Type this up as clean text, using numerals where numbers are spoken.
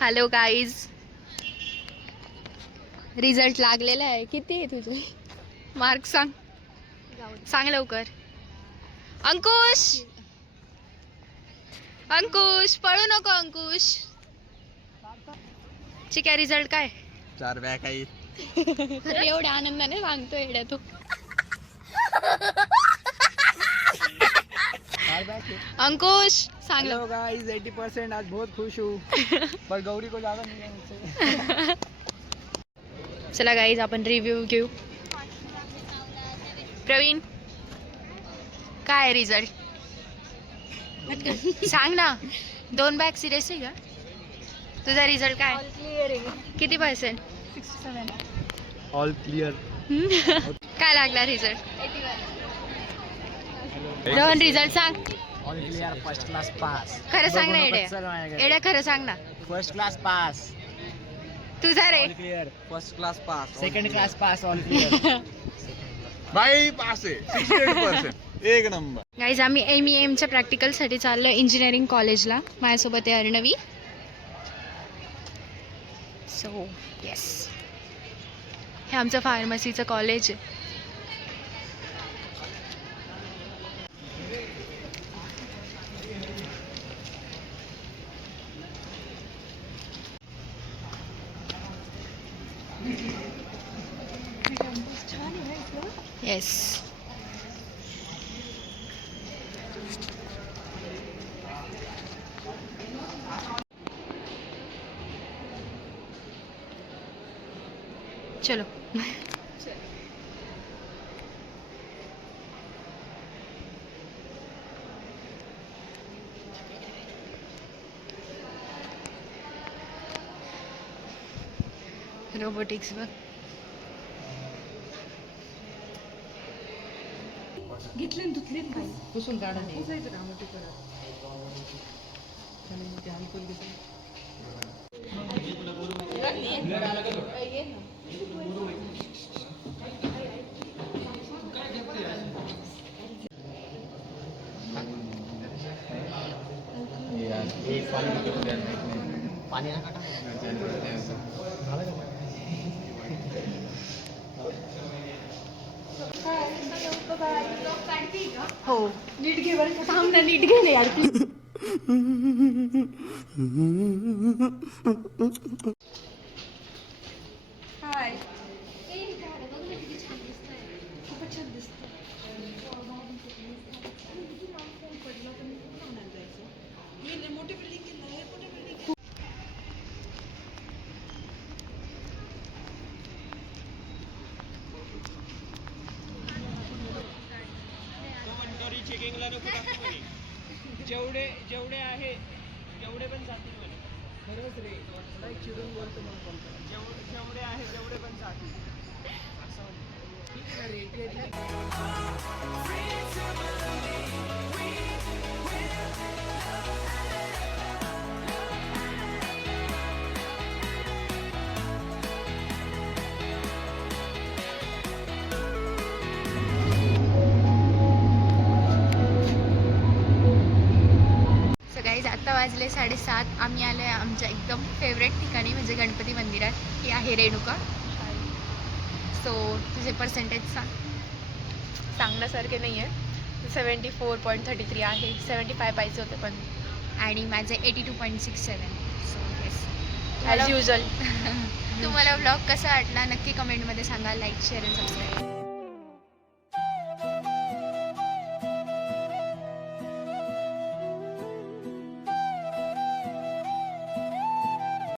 Hello guys, result लागलेला आहे. किती आहे तुझं मार्क? सांग लवकर. अंकुश, अंकुश पळू नको. अंकुश ठीक आहे. रिझल्ट काय? 4 बॅक आहे. एवढ्या आनंदाने सांगतो एवढ्या तू. अंकुश सांग. हेलो गाइस, 80% आज बहुत खुश हूँ पर गौरी को ज्यादा नहीं है मुझसे. चला गाईज, आपण रिव्ह्यू घेऊ. प्रवीण, काय आहे रिझल्ट? सांग ना. 2 बॅग सिरियसली का? तुझा रिझल्ट काय? किती % 67. All clear. काय लागला रिझल्ट? रोहन रिझल्ट सांग. All clear, first class pass. खरं सांग ना एड्या. एड्या खरं सांग ना. First class pass. तुझा रे? All clear, first class pass. Second class pass, all clear. भाई पास आहे 68%. एक नंबर. गाईज, आम्ही MEMच्या प्रॅक्टिकलसाठी चाललो इंजिनिअरिंग कॉलेजला. माझ्यासोबत आहे अर्णवी. सो येस, हे आमचं फार्मसीचं कॉलेज आहे. येस, चलो. रोबोटिक्स बघ. घेतले ना धुतले ना पुसून काढा. पुसायचं का मोठी परत? पाणी नका हो, नीट घे बरं. थांब ना, नीट घे ना यार. हाय, मोठी बिल्डिंग जेवढे जेवढे आहे तेवढे पण जातील म्हणे. खरंच रे, चिडून बोलतो मग. जेवढे आहे तेवढे पण जातील असं म्हणतो. ठीक आहे रे. आता वाजले 7:30. आम्ही आलो आहे आमच्या एकदम फेवरेट ठिकाणी, म्हणजे गणपती मंदिरात. ही आहे रेणुका. सो तुझे पर्सेंटेज सांगण्यासारखे नाही आहे. 74.33 आहे. 75 पाहिजे होते पण. आणि माझे 82.67. So yes, as usual. तुम्हाला व्लॉग कसा वाटला नक्की कमेंटमध्ये सांगा. लाईक, शेअर आणि सबस्क्राईब.